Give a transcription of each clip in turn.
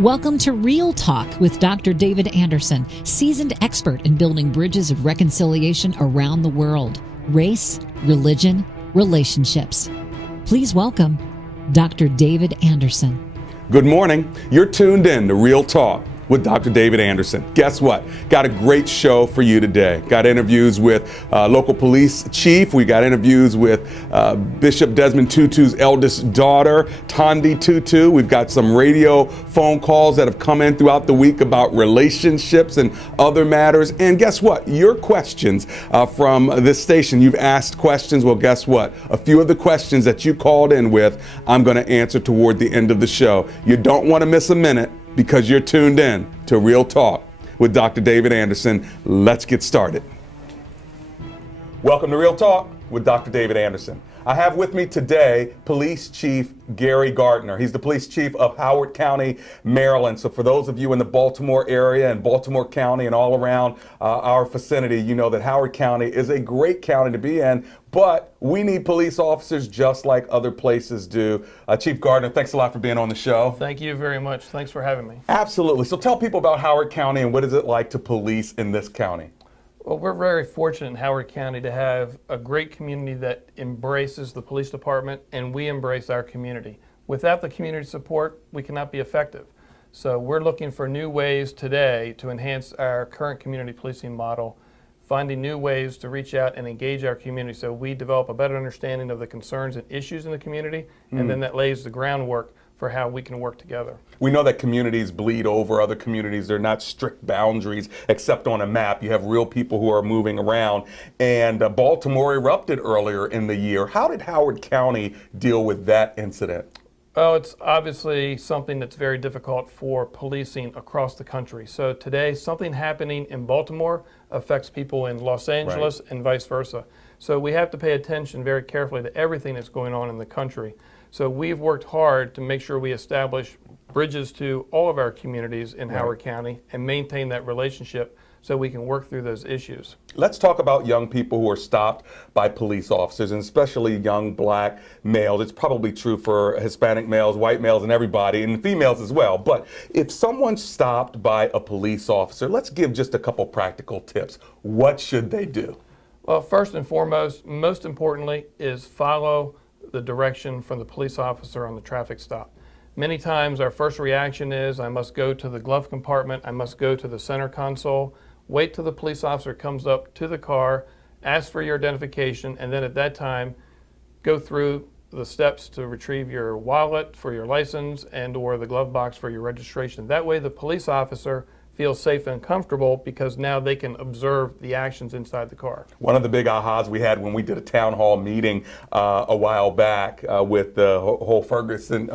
Welcome to Real Talk with Dr. David Anderson, seasoned expert in building bridges of reconciliation around the world. Race, religion, relationships. Please welcome Dr. David Anderson. Good morning. You're tuned in to Real Talk with Dr. David Anderson. Guess what? Got a great show for you today. Got interviews with local police chief. We got interviews with Bishop Desmond Tutu's eldest daughter, Tondi Tutu. We've got some radio phone calls that have come in throughout the week about relationships and other matters. And guess what? Your questions from this station, you've asked questions. Well, guess what? A few of the questions that you called in with, I'm going to answer toward the end of the show. You don't want to miss a minute, because you're tuned in to Real Talk with Dr. David Anderson. Let's get started. Welcome to Real Talk with Dr. David Anderson. I have with me today Police Chief Gary Gardner. He's the Police Chief of Howard County, Maryland. So for those of you in the Baltimore area and Baltimore County and all around our vicinity, you know that Howard County is a great county to be in, but we need police officers just like other places do. Chief Gardner, thanks a lot for being on the show. Thank you very much. Thanks for having me. Absolutely. So tell people about Howard County and what is it like to police in this county? Well, we're very fortunate in Howard County to have a great community that embraces the police department, and we embrace our community. Without the community support, we cannot be effective. So we're looking for new ways today to enhance our current community policing model, finding new ways to reach out and engage our community so we develop a better understanding of the concerns and issues in the community, and then that lays the groundwork for how we can work together. We know that communities bleed over other communities. They're not strict boundaries except on a map. You have real people who are moving around. And Baltimore erupted earlier in the year. How did Howard County deal with that incident? Well, it's obviously something that's very difficult for policing across the country. So today, something happening in Baltimore affects people in Los Angeles and vice versa. So we have to pay attention very carefully to everything that's going on in the country. So we've worked hard to make sure we establish bridges to all of our communities in Howard County and maintain that relationship so we can work through those issues. Let's talk about young people who are stopped by police officers, and especially young black males. It's probably true for Hispanic males, white males, and everybody, and females as well. But if someone's stopped by a police officer, let's give just a couple practical tips. What should they do? Well, first and foremost, most importantly, is follow the direction from the police officer on the traffic stop. Many times our first reaction is, I must go to the glove compartment, I must go to the center console. Wait till the police officer comes up to the car, ask for your identification, and then at that time, go through the steps to retrieve your wallet for your license and or the glove box for your registration. That way the police officer feels safe and comfortable because now they can observe the actions inside the car. One of the big ahas we had when we did a town hall meeting a while back with the whole Ferguson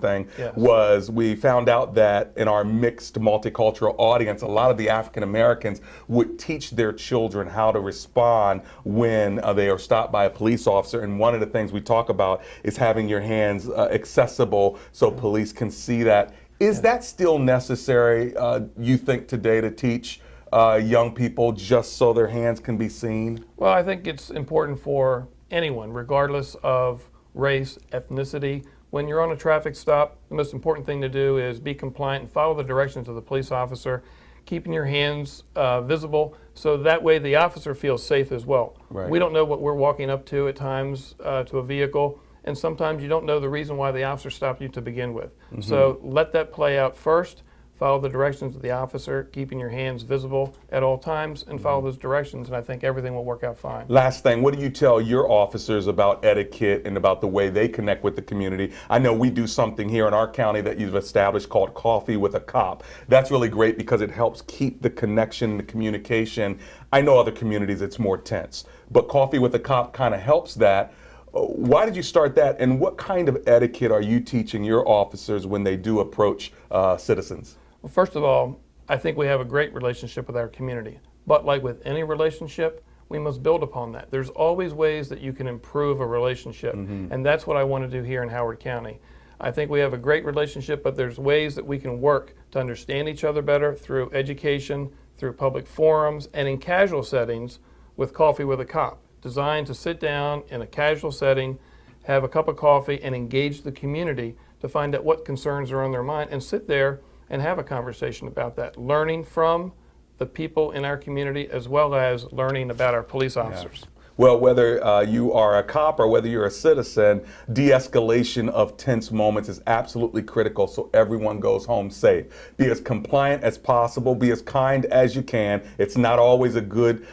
thing was we found out that in our mixed multicultural audience, a lot of the African Americans would teach their children how to respond when they are stopped by a police officer. And one of the things we talk about is having your hands accessible so police can see that. Is that still necessary, you think, today to teach young people just so their hands can be seen? Well, I think it's important for anyone, regardless of race, ethnicity. When you're on a traffic stop, the most important thing to do is be compliant and follow the directions of the police officer, keeping your hands visible so that way the officer feels safe as well. Right. We don't know what we're walking up to at times to a vehicle. And sometimes you don't know the reason why the officer stopped you to begin with. So let that play out first. Follow the directions of the officer, keeping your hands visible at all times, and follow those directions, and I think everything will work out fine. Last thing, what do you tell your officers about etiquette and about the way they connect with the community? I know we do something here in our county that you've established called Coffee with a Cop. That's really great because it helps keep the connection, the communication. I know other communities it's more tense, but Coffee with a Cop kind of helps that. Why did you start that, and what kind of etiquette are you teaching your officers when they do approach citizens? Well, first of all, I think we have a great relationship with our community. But like with any relationship, we must build upon that. There's always ways that you can improve a relationship, and that's what I want to do here in Howard County. I think we have a great relationship, but there's ways that we can work to understand each other better through education, through public forums, and in casual settings with Coffee with a Cop, designed to sit down in a casual setting, have a cup of coffee, and engage the community to find out what concerns are on their mind and sit there and have a conversation about that, learning from the people in our community as well as learning about our police officers. Yeah. Well, whether you are a cop or whether you're a citizen, de-escalation of tense moments is absolutely critical so everyone goes home safe. Be as compliant as possible, be as kind as you can. It's not always a good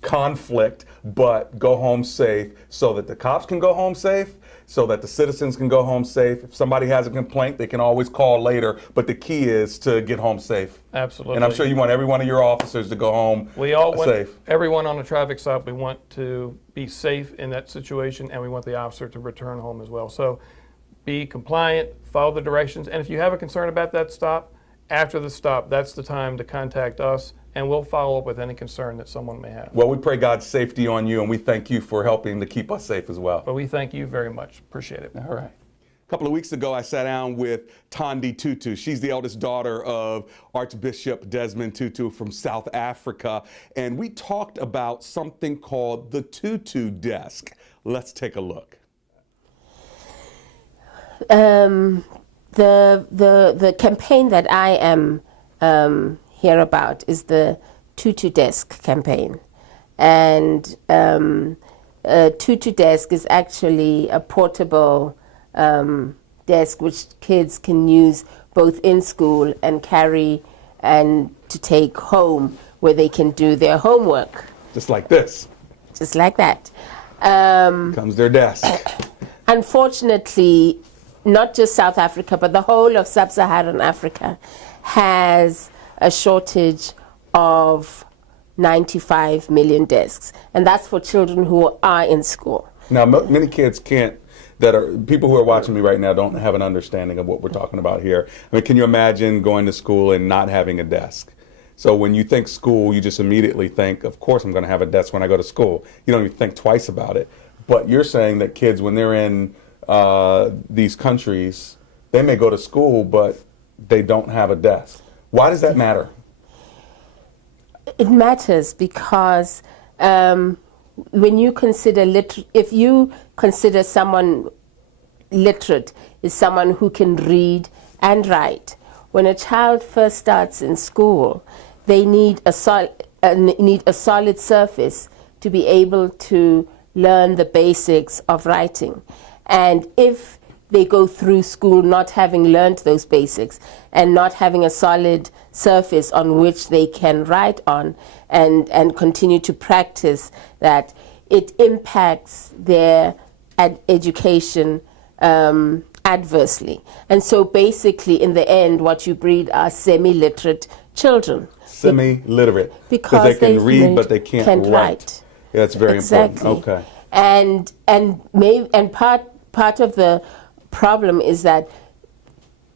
conflict, but go home safe so that the cops can go home safe, so that the citizens can go home safe. If somebody has a complaint, they can always call later, but the key is to get home safe. Absolutely. And I'm sure you want every one of your officers to go home we all want safe. Everyone on a traffic stop, we want to be safe in that situation, and we want the officer to return home as well. So be compliant, follow the directions, and if you have a concern about that stop, after the stop, that's the time to contact us, and we'll follow up with any concern that someone may have. Well, we pray God's safety on you, and we thank you for helping to keep us safe as well. But we thank you very much. Appreciate it. All right. A couple of weeks ago, I sat down with Thandi Tutu. She's the eldest daughter of Archbishop Desmond Tutu from South Africa, and we talked about something called the Tutu Desk. Let's take a look. The campaign that I am here about is the Tutu Desk campaign, and Tutu Desk is actually a portable desk which kids can use both in school and carry and to take home, where they can do their homework. Just like this. Just like that. Comes their desk. Unfortunately, not just South Africa, but the whole of sub-Saharan Africa has a shortage of 95 million desks. And that's for children who are in school. Now, many kids can't, people who are watching me right now don't have an understanding of what we're talking about here. I mean, can you imagine going to school and not having a desk? So when you think school, you just immediately think, of course I'm going to have a desk when I go to school. You don't even think twice about it. But you're saying that kids, when they're in these countries, they may go to school, but they don't have a desk. Why does that matter? It matters because when you consider if you consider someone literate is someone who can read and write. When a child first starts in school, they need a solid surface to be able to learn the basics of writing. And if they go through school not having learned those basics and not having a solid surface on which they can write on and continue to practice that, it impacts their education adversely. And so basically, in the end, what you breed are semi-literate childern. Semi-literate. Because they can read, but they can't write. Yeah, that's very exactly. important. Okay. And part of the problem is that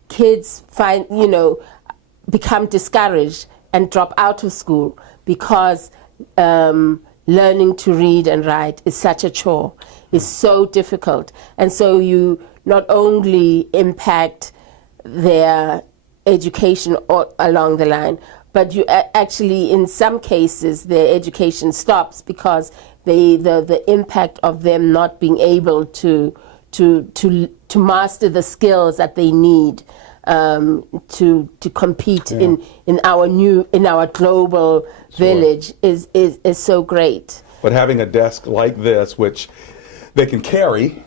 kids become discouraged and drop out of school because learning to read and write is such a chore. It's so difficult. And so you not only impact their education along the line, but you actually, in some cases, their education stops because the impact of them not being able to master the skills that they need to compete in our global village is so great. But having a desk like this, which they can carry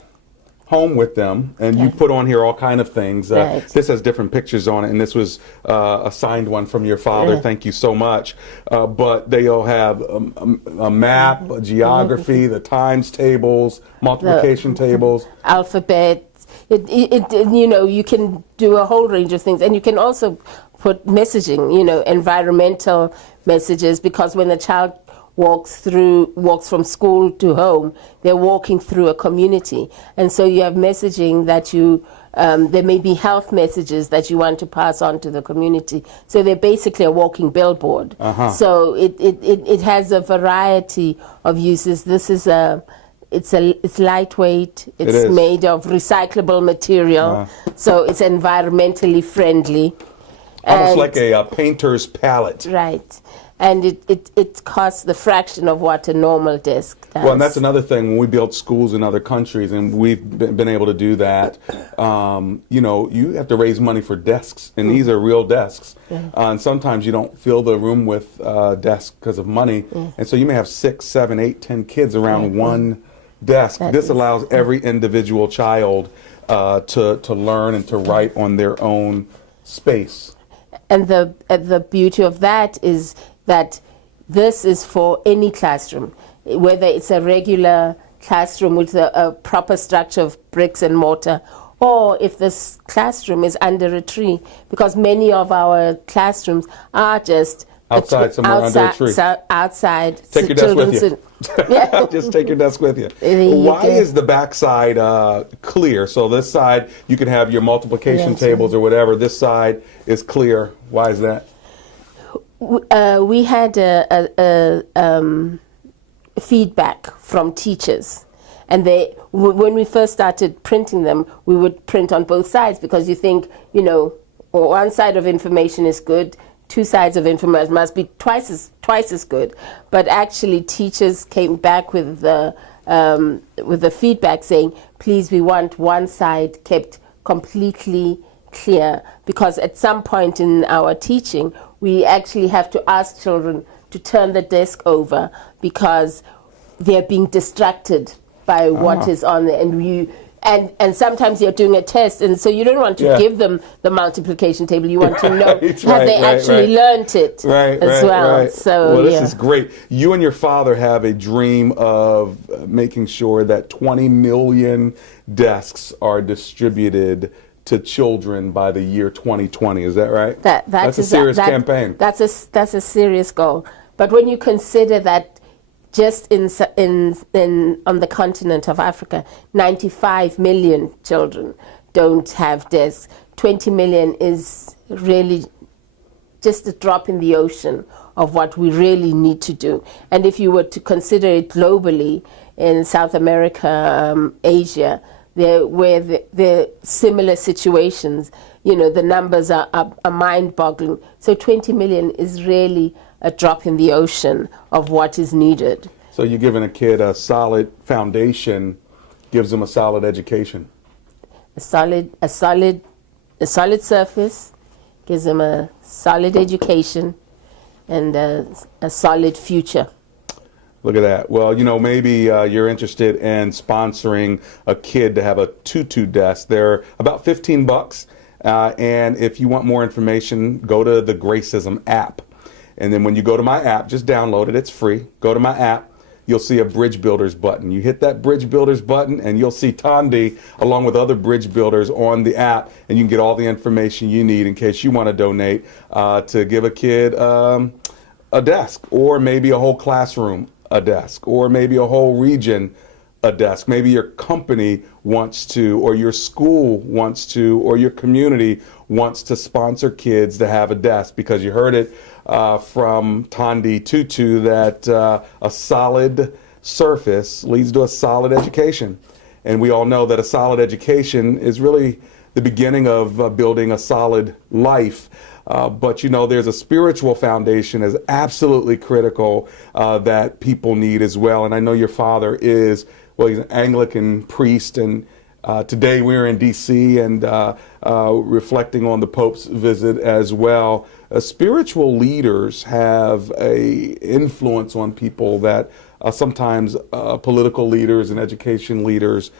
home with them, and you put on here all kind of things. Right. This has different pictures on it, and this was a signed one from your father. Thank you so much. But they all have a map, a geography, the times tables, multiplication tables, alphabet. You can do a whole range of things, and you can also put messaging. Environmental messages, because when the child walks from school to home, they're walking through a community. And so you have messaging that there may be health messages that you want to pass on to the community. So they're basically a walking billboard. So it has a variety of uses. This is it's lightweight, it's made of recyclable material, so it's environmentally friendly. Almost like a painter's palette. Right. and it costs the fraction of what a normal desk does. Well, and that's another thing. When we build schools in other countries, and we've been able to do that, you have to raise money for desks, and these are real desks. And sometimes you don't fill the room with desks because of money, and so you may have 6, 7, 8, 10 kids around one desk. This allows every individual child to learn and to write on their own space. And the beauty of that is that this is for any classroom, whether it's a regular classroom with a proper structure of bricks and mortar, or if this classroom is under a tree, because many of our classrooms are just outside, somewhere under a tree. Outside. Take your desk with you. Just take your desk with you. Why is the backside clear? So this side, you can have your multiplication tables or whatever. This side is clear. Why is that? We had feedback from teachers, and when we first started printing them, we would print on both sides, because you think, one side of information is good, two sides of information must be twice as good. But actually, teachers came back with the feedback saying, please, we want one side kept completely clear, because at some point in our teaching, we actually have to ask children to turn the desk over because they're being distracted by what is on there, and sometimes you're doing a test, and so you don't want to give them the multiplication table. You want to know have they actually learned it as well. Right. So this is great. You and your father have a dream of making sure that 20 million desks are distributed to children by the year 2020. Is that right? That's a serious campaign. That's a serious goal. But when you consider that just in on the continent of Africa, 95 million children don't have desks. 20 million is really just a drop in the ocean of what we really need to do. And if you were to consider it globally, in South America, Asia, where the similar situations, the numbers are mind-boggling. So 20 million is really a drop in the ocean of what is needed. So you're giving a kid a solid foundation, gives them a solid education. A solid surface gives them a solid education and a solid future. Look at that. Well, maybe you're interested in sponsoring a kid to have a tutu desk. They're about $15. And if you want more information, go to the Gracism app. And then when you go to my app, just download it. It's free. Go to my app. You'll see a Bridge Builders button. You hit that Bridge Builders button, and you'll see Tandi along with other bridge builders on the app, and you can get all the information you need in case you want to donate to give a kid a desk, or maybe a whole classroom a desk, or maybe a whole region a desk. Maybe your company wants to, or your school wants to, or your community wants to sponsor kids to have a desk, because you heard it from Tandi Tutu that a solid surface leads to a solid education. And we all know that a solid education is really the beginning of building a solid life. But there's a spiritual foundation is absolutely critical that people need as well. And I know your father is, he's an Anglican priest, and today we're in D.C. and reflecting on the Pope's visit as well. Spiritual leaders have a influence on people that sometimes political leaders and education leaders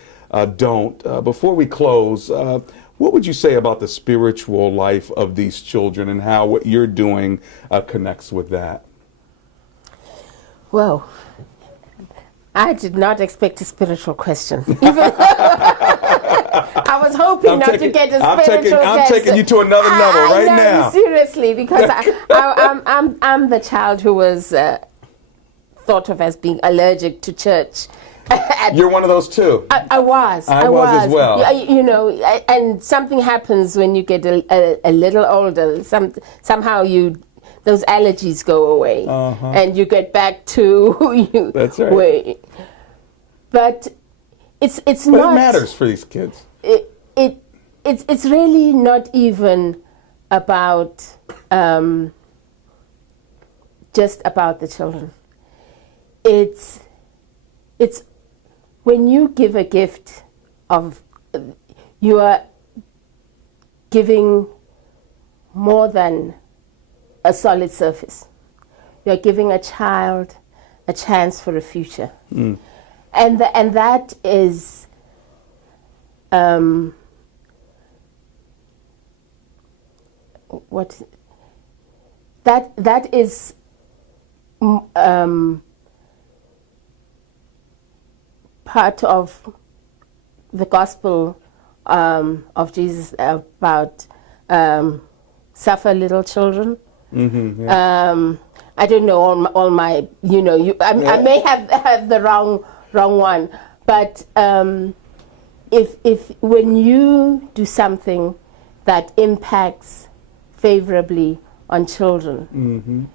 don't. Before we close, what would you say about the spiritual life of these children and how what you're doing connects with that? Well, I did not expect a spiritual question. Even I was hoping not to get a spiritual question. I'm taking you to another level right now. Seriously, because I'm the child who was thought of as being allergic to church. You're one of those too. I was as well. And something happens when you get a little older. Somehow those allergies go away, and you get back to who you. That's right. were. But it's but not. It matters for these kids. It's really not even about just about the children. It's when you give a gift of, you are giving more than a solid surface. You're giving a child a chance for a future. And that is that is part of the gospel of Jesus about suffer little children. I don't know all my, I may have the wrong one, but if when you do something that impacts favorably on children,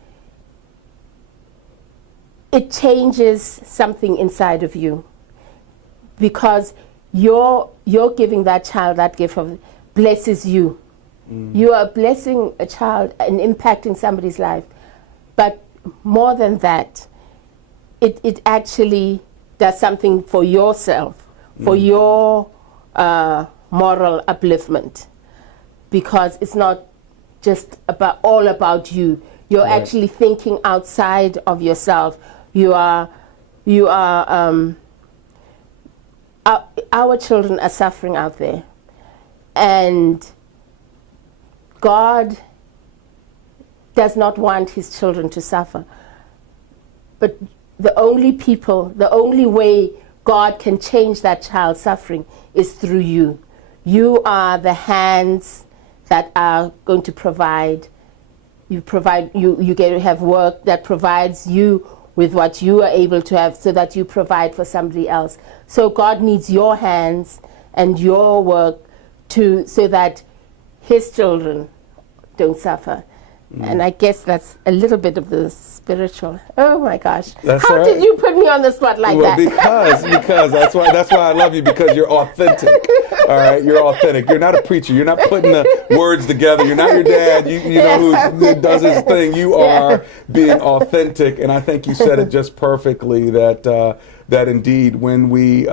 it changes something inside of you, because you're giving that child that gift of blesses you. You are blessing a child and impacting somebody's life. But more than that, it actually does something for yourself, for your moral upliftment, because it's not just all about you. You're actually thinking outside of yourself. Our children are suffering out there, and God does not want his children to suffer. But the only way God can change that child's suffering is through you. You are the hands that are going to provide. You get to have work that provides you with what you are able to have, so that you provide for somebody else. So God needs your hands and your work so that his children don't suffer. And I guess that's a little bit of the spiritual. Oh my gosh! How did you put me on the spot like that? Because that's why I love you, because you're authentic. All right, you're authentic. You're not a preacher. You're not putting the words together. You're not your dad. You know who does his thing. You are being authentic, and I think you said it just perfectly. That indeed, when we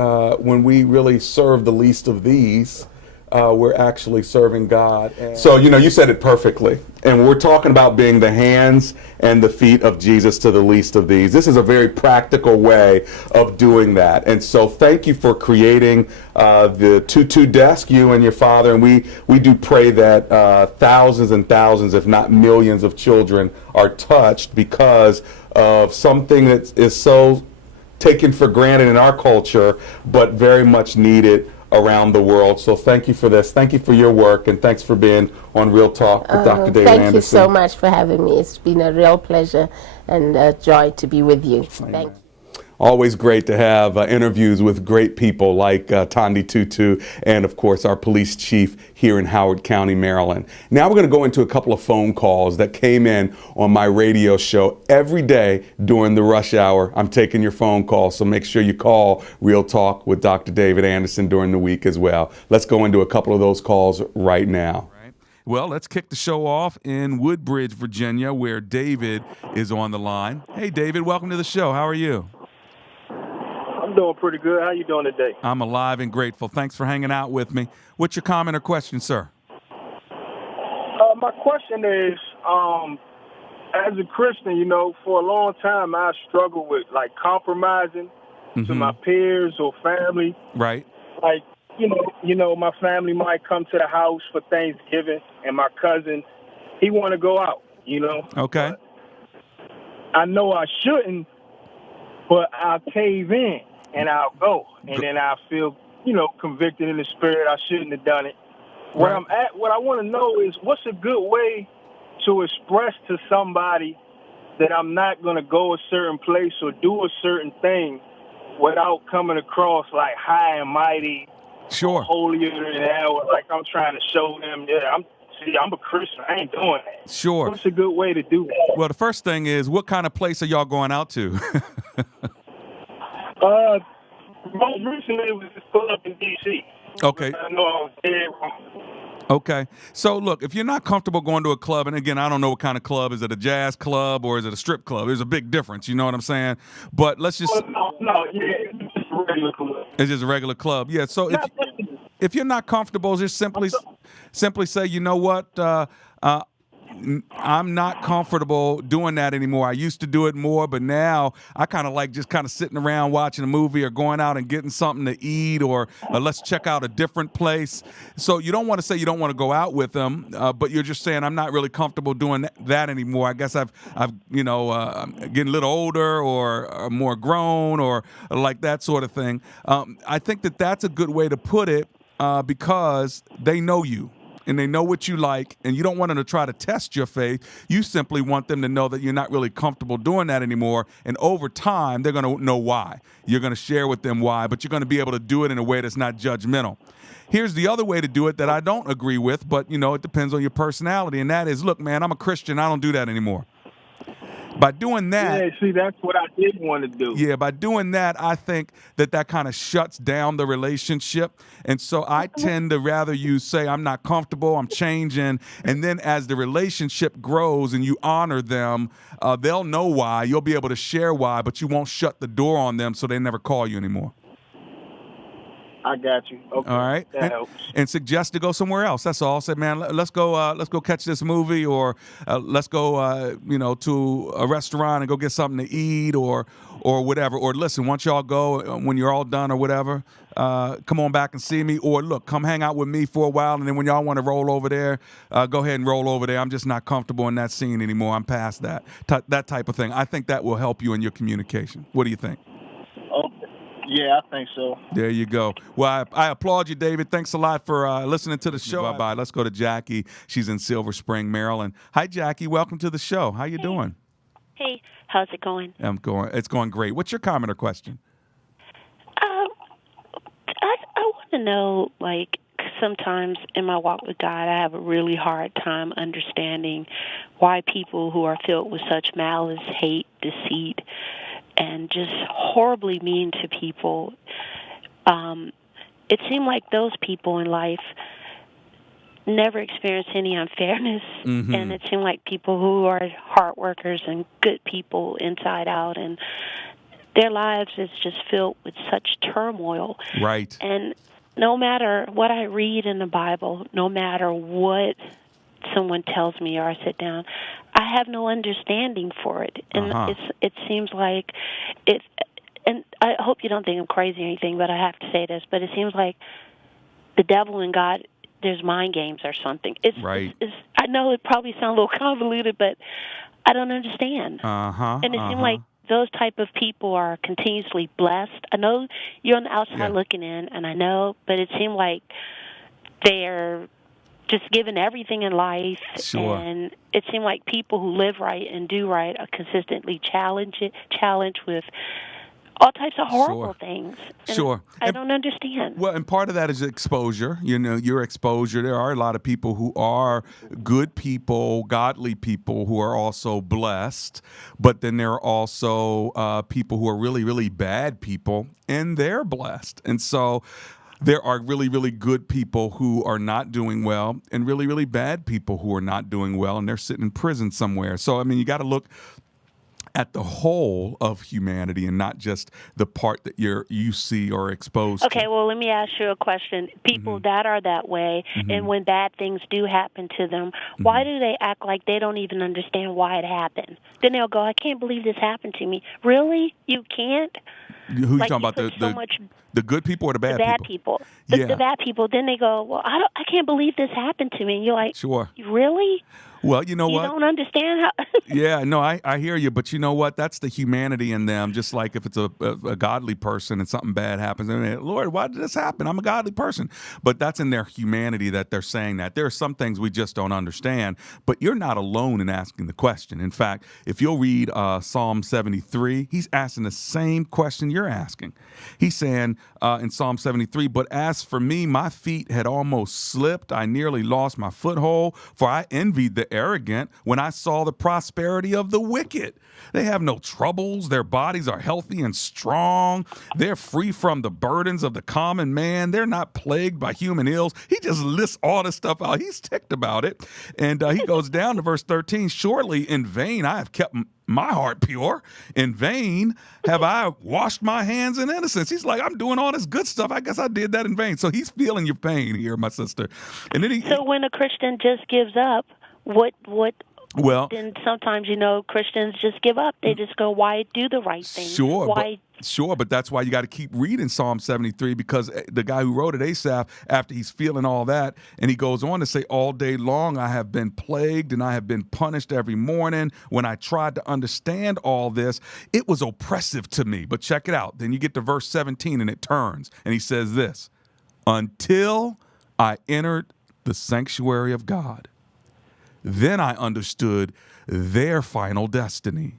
really serve the least of these, we're actually serving God. So, you said it perfectly. And we're talking about being the hands and the feet of Jesus to the least of these. This is a very practical way of doing that. And so thank you for creating the 2-2 desk, you and your father. And we do pray that thousands and thousands, if not millions of children are touched because of something that is so taken for granted in our culture, but very much needed around the world. So thank you for this. Thank you for your work, and thanks for being on Real Talk with Dr. David Anderson. Thank you so much for having me. It's been a real pleasure and a joy to be with you. Thank you. Always great to have interviews with great people like Tondi Tutu and, of course, our police chief here in Howard County, Maryland. Now we're going to go into a couple of phone calls that came in on my radio show every day during the rush hour. I'm taking your phone calls, so make sure you call Real Talk with Dr. David Anderson during the week as well. Let's go into a couple of those calls right now. Well, let's kick the show off in Woodbridge, Virginia, where David is on the line. Hey, David, welcome to the show. How are you? I'm doing pretty good. How you doing today? I'm alive and grateful. Thanks for hanging out with me. What's your comment or question, sir? My question is, as a Christian, for a long time I struggled with compromising to my peers or family. Right. Like, my family might come to the house for Thanksgiving, and my cousin, he want to go out. Okay. But I know I shouldn't, but I'll cave in. And I'll go, and then I feel, convicted in the spirit. I shouldn't have done it. Where I'm at, what I want to know is, what's a good way to express to somebody that I'm not going to go a certain place or do a certain thing without coming across like high and mighty, sure, holier than thou, like I'm trying to show them, I'm a Christian. I ain't doing that. Sure. What's a good way to do that? Well, the first thing is, what kind of place are y'all going out to? Most recently, it was just pull up in D.C. Okay. I know I was dead wrong. Okay. So look, if you're not comfortable going to a club, and again, I don't know what kind of club. Is it a jazz club or is it a strip club? There's a big difference. You know what I'm saying? But let's just. No, yeah, it's just a regular club. It's just a regular club. Yeah. So if you're not comfortable, just simply say, you know what, I'm not comfortable doing that anymore. I used to do it more, but now I kind of like just kind of sitting around watching a movie or going out and getting something to eat, or let's check out a different place. So you don't want to say you don't want to go out with them, but you're just saying I'm not really comfortable doing that anymore. I guess I'm getting a little older or more grown or like that sort of thing. I think that's a good way to put it because they know you. And they know what you like, and you don't want them to try to test your faith. You simply want them to know that you're not really comfortable doing that anymore. And over time, they're going to know why. You're going to share with them why, but you're going to be able to do it in a way that's not judgmental. Here's the other way to do it that I don't agree with, but, it depends on your personality, and that is, look, man, I'm a Christian. I don't do that anymore. By doing that, yeah, see, that's what I didn't want to do. Yeah, by doing that, I think that kind of shuts down the relationship. And so I tend to rather you say, I'm not comfortable, I'm changing. And then as the relationship grows and you honor them, they'll know why. You'll be able to share why, but you won't shut the door on them so they never call you anymore. I got you. Okay. All right. That helps. And suggest to go somewhere else. That's all. Say, man, let's go catch this movie, or let's go, to a restaurant and go get something to eat, or whatever. Or listen, once y'all go, when you're all done or whatever, come on back and see me. Or look, come hang out with me for a while, and then when y'all want to roll over there, go ahead and roll over there. I'm just not comfortable in that scene anymore. I'm past that. That type of thing. I think that will help you in your communication. What do you think? Yeah, I think so. There you go. Well, I applaud you, David. Thanks a lot for listening to the show. Bye-bye. Let's go to Jackie. She's in Silver Spring, Maryland. Hi, Jackie. Welcome to the show. How you doing? Hey, how's it going? It's going great. What's your comment or question? I want to know, sometimes in my walk with God, I have a really hard time understanding why people who are filled with such malice, hate, deceit, and just horribly mean to people. It seemed like those people in life never experienced any unfairness, and it seemed like people who are hard workers and good people inside out, and their lives is just filled with such turmoil. Right. And no matter what I read in the Bible, no matter what someone tells me or I sit down, I have no understanding for it. And it seems like it, and I hope you don't think I'm crazy or anything, but I have to say this, but it seems like the devil and God, there's mind games or something. Right. I know it probably sounds a little convoluted, but I don't understand. And it seems like those type of people are continuously blessed. I know you're on the outside looking in, and I know, but it seemed like they're just given everything in life, and it seemed like people who live right and do right are consistently challenged with all types of horrible things. And I don't understand. Well, and part of that is exposure. Your exposure. There are a lot of people who are good people, godly people who are also blessed, but then there are also people who are really, really bad people, and they're blessed. And so there are really, really good people who are not doing well, and really, really bad people who are not doing well, and they're sitting in prison somewhere. So, you got to look at the whole of humanity and not just the part that you see or exposed to. Okay, well, let me ask you a question. People that are that way, and when bad things do happen to them, why do they act like they don't even understand why it happened? Then they'll go, I can't believe this happened to me. Really? You can't? Who you talking about, the good people or the bad people? The bad people. The bad people. Then they go, well, I can't believe this happened to me. And you're like, really? Well, you know what? You don't understand how... Yeah, no, I hear you. But you know what? That's the humanity in them. Just like if it's a godly person and something bad happens, and Lord, why did this happen? I'm a godly person. But that's in their humanity that they're saying that. There are some things we just don't understand. But you're not alone in asking the question. In fact, if you'll read Psalm 73, he's asking the same question you're asking. He's saying in Psalm 73, but as for me, my feet had almost slipped. I nearly lost my foothold, for I envied the the arrogant when I saw the prosperity of the wicked. They have no troubles. Their bodies are healthy and strong. They're free from the burdens of the common man. They're not plagued by human ills. He just lists all this stuff out. He's ticked about it. And he goes down to verse 13. Surely in vain I have kept my heart pure. In vain have I washed my hands in innocence. He's like, I'm doing all this good stuff. I guess I did that in vain. So he's feeling your pain here, my sister. And then so when a Christian just gives up, then sometimes, Christians just give up. They just go, why do the right thing? Sure, but that's why you got to keep reading Psalm 73, because the guy who wrote it, Asaph, after he's feeling all that, and he goes on to say, all day long I have been plagued and I have been punished every morning. When I tried to understand all this, it was oppressive to me. But check it out. Then you get to verse 17 and it turns, and he says this, until I entered the sanctuary of God. Then I understood their final destiny.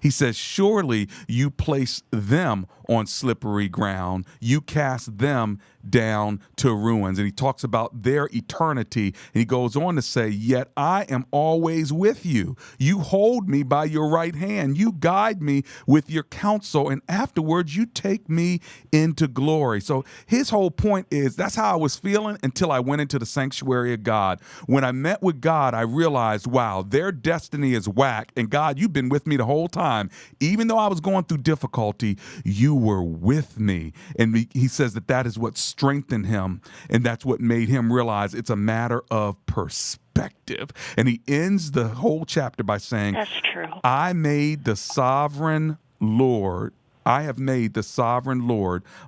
He says, surely you place them on slippery ground. You cast them down to ruins. And he talks about their eternity. And he goes on to say, yet I am always with you. You hold me by your right hand. You guide me with your counsel. And afterwards, you take me into glory. So his whole point is that's how I was feeling until I went into the sanctuary of God. When I met with God, I realized, wow, their destiny is whack. And God, you've been with me the whole time. Even though I was going through difficulty, you were with me. And he says that is what strengthened him. And that's what made him realize it's a matter of perspective. And he ends the whole chapter by saying, that's true. I have made the sovereign Lord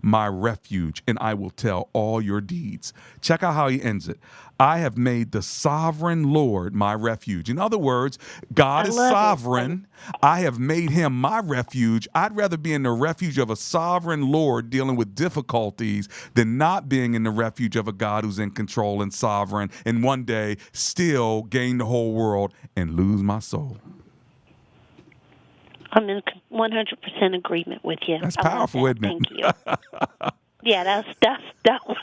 my refuge, and I will tell all your deeds. Check out how he ends it. I have made the sovereign Lord my refuge. In other words, God is sovereign. I have made him my refuge. I'd rather be in the refuge of a sovereign Lord dealing with difficulties than not being in the refuge of a God who's in control and sovereign, and one day still gain the whole world and lose my soul. I'm in 100% agreement with you. That's powerful, isn't it? Thank you. Yeah, that was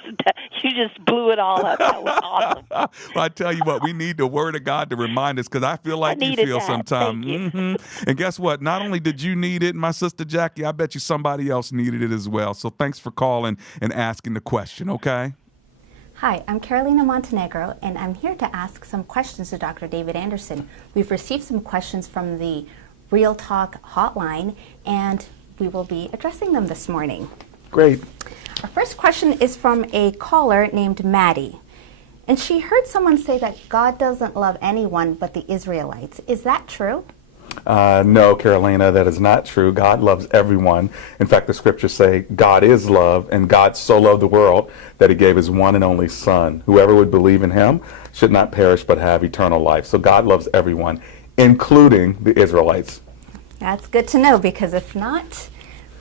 you just blew it all up. That was awesome. Well, I tell you what, we need the Word of God to remind us, because I feel like you feel sometimes. And guess what? Not only did you need it, my sister Jackie, I bet you somebody else needed it as well. So thanks for calling and asking the question, okay? Hi, I'm Carolina Montenegro, and I'm here to ask some questions to Dr. David Anderson. We've received some questions from the RealTalk hotline, and we will be addressing them this morning. Great. Our first question is from a caller named Maddie, and she heard someone say that God doesn't love anyone but the Israelites. Is that true? No, Carolina, that is not true. God loves everyone. In fact, the scriptures say God is love, and God so loved the world that he gave his one and only Son. Whoever would believe in him should not perish but have eternal life. So God loves everyone, including the Israelites. That's good to know, because if not,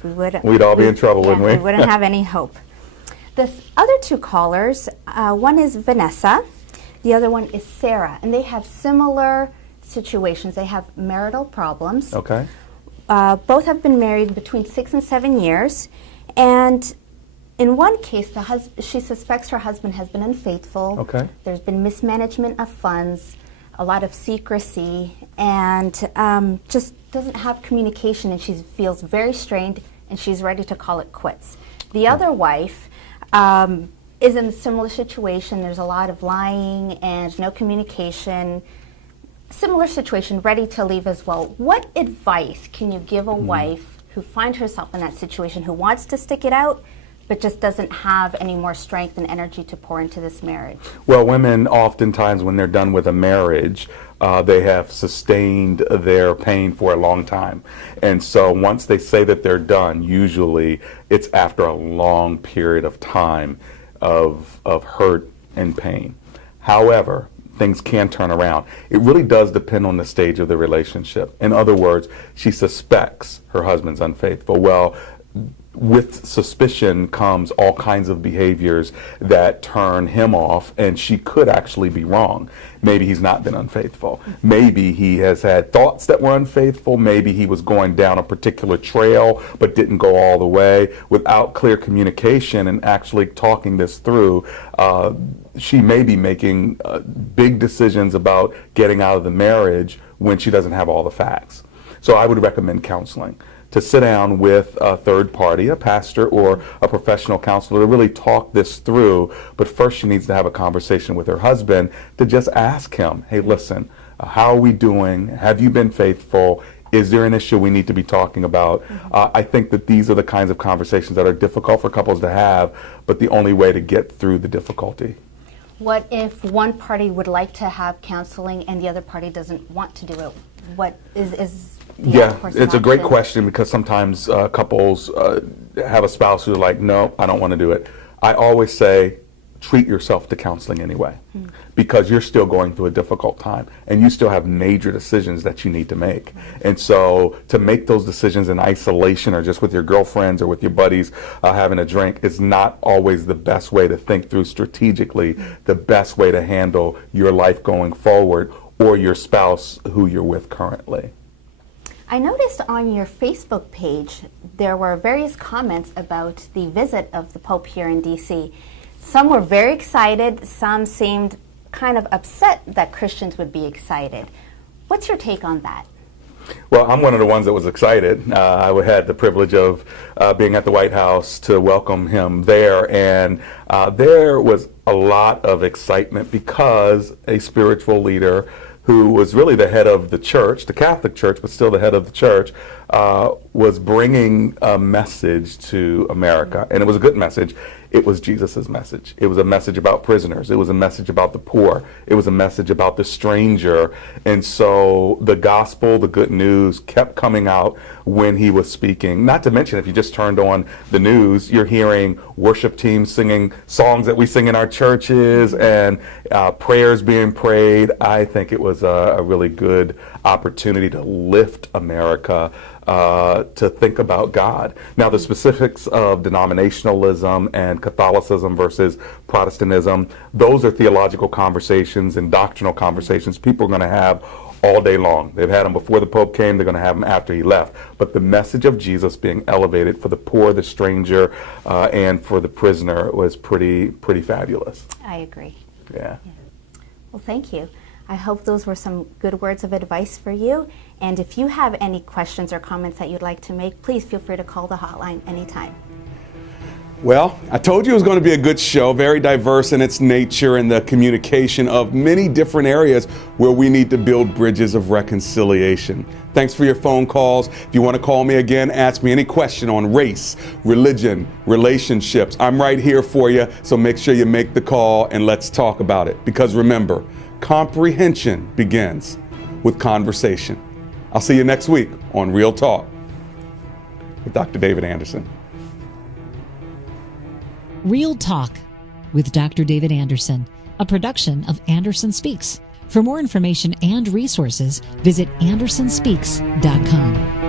we'd all be in trouble, wouldn't we? We wouldn't have any hope. The other two callers, one is Vanessa, the other one is Sarah, and they have similar situations. They have marital problems. Okay. Both have been married between 6 and 7 years, and in one case, she suspects her husband has been unfaithful. Okay. There's been mismanagement of funds, a lot of secrecy, and just doesn't have communication, and she feels very strained, and she's ready to call it quits. The other wife is in a similar situation. There's a lot of lying and no communication. Similar situation, ready to leave as well. What advice can you give a wife who finds herself in that situation, who wants to stick it out, but just doesn't have any more strength and energy to pour into this marriage? Well, women oftentimes, when they're done with a marriage, they have sustained their pain for a long time. And so once they say that they're done, usually it's after a long period of time of hurt and pain. However, things can turn around. It really does depend on the stage of the relationship. In other words, she suspects her husband's unfaithful. Well, with suspicion comes all kinds of behaviors that turn him off, and she could actually be wrong. Maybe he's not been unfaithful. Maybe he has had thoughts that were unfaithful. Maybe he was going down a particular trail but didn't go all the way. Without clear communication and actually talking this through, she may be making big decisions about getting out of the marriage when she doesn't have all the facts. So I would recommend counseling, to sit down with a third party, a pastor or a professional counselor, to really talk this through. But first she needs to have a conversation with her husband to just ask him, hey, listen, how are we doing? Have you been faithful? Is there an issue we need to be talking about? I think that these are the kinds of conversations that are difficult for couples to have, but the only way to get through the difficulty. What if one party would like to have counseling and the other party doesn't want to do it? What is yeah, it's a great question, because sometimes couples have a spouse who's like, no, I don't want to do it. I always say, treat yourself to counseling anyway, because you're still going through a difficult time and you still have major decisions that you need to make. And so to make those decisions in isolation or just with your girlfriends or with your buddies having a drink is not always the best way to think through strategically the best way to handle your life going forward, or your spouse who you're with currently. I noticed on your Facebook page there were various comments about the visit of the Pope here in D.C. Some were very excited, some seemed kind of upset that Christians would be excited. What's your take on that? Well, I'm one of the ones that was excited. I had the privilege of being at the White House to welcome him there, and there was a lot of excitement because a spiritual leader who was really the head of the church, the Catholic Church, but still the head of the church, was bringing a message to America. And it was a good message. It was Jesus's message. It was a message about prisoners. It was a message about the poor. It was a message about the stranger. And so the gospel, the good news, kept coming out when he was speaking. Not to mention, if you just turned on the news, you're hearing worship teams singing songs that we sing in our churches and prayers being prayed. I think it was a really good opportunity to lift America, to think about God. Now, the specifics of denominationalism and Catholicism versus Protestantism, those are theological conversations and doctrinal conversations people are going to have all day long. They've had them before the Pope came, they're going to have them after he left. But the message of Jesus being elevated for the poor, the stranger, and for the prisoner was pretty fabulous. I agree. Yeah. Well, thank you. I hope those were some good words of advice for you. And if you have any questions or comments that you'd like to make, please feel free to call the hotline anytime. Well, I told you it was going to be a good show, very diverse in its nature and the communication of many different areas where we need to build bridges of reconciliation. Thanks for your phone calls. If you want to call me again, ask me any question on race, religion, relationships. I'm right here for you, so make sure you make the call and let's talk about it. Because remember, comprehension begins with conversation. I'll see you next week on Real Talk with Dr. David Anderson. Real Talk with Dr. David Anderson, a production of Anderson Speaks. For more information and resources, visit andersonspeaks.com.